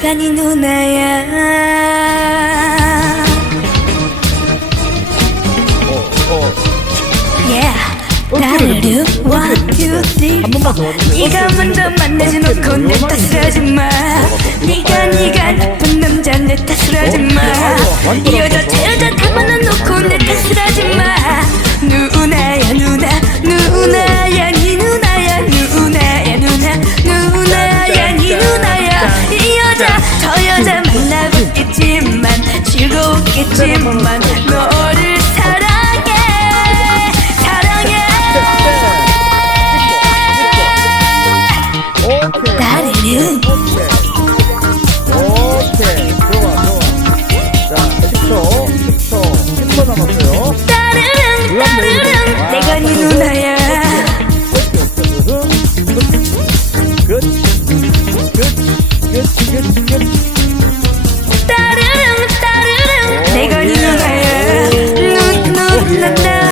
내가 네 누나야. 어, Yeah 따르릉 one two three. 네가 먼저 만나지 놓고 내 탓을 하지마. 네가 네가 나쁜 남자 내 탓을 하지마. 이 여자 저 여자 다 만나놓고 내 탓을 하지마 저 여자 만나보겠지만 즐거웠겠지만 너를 사랑해 사랑해. 따르릉 오케이. 좋아, 좋아. 자, 10초, 10초, 10초 남았어요. get it get it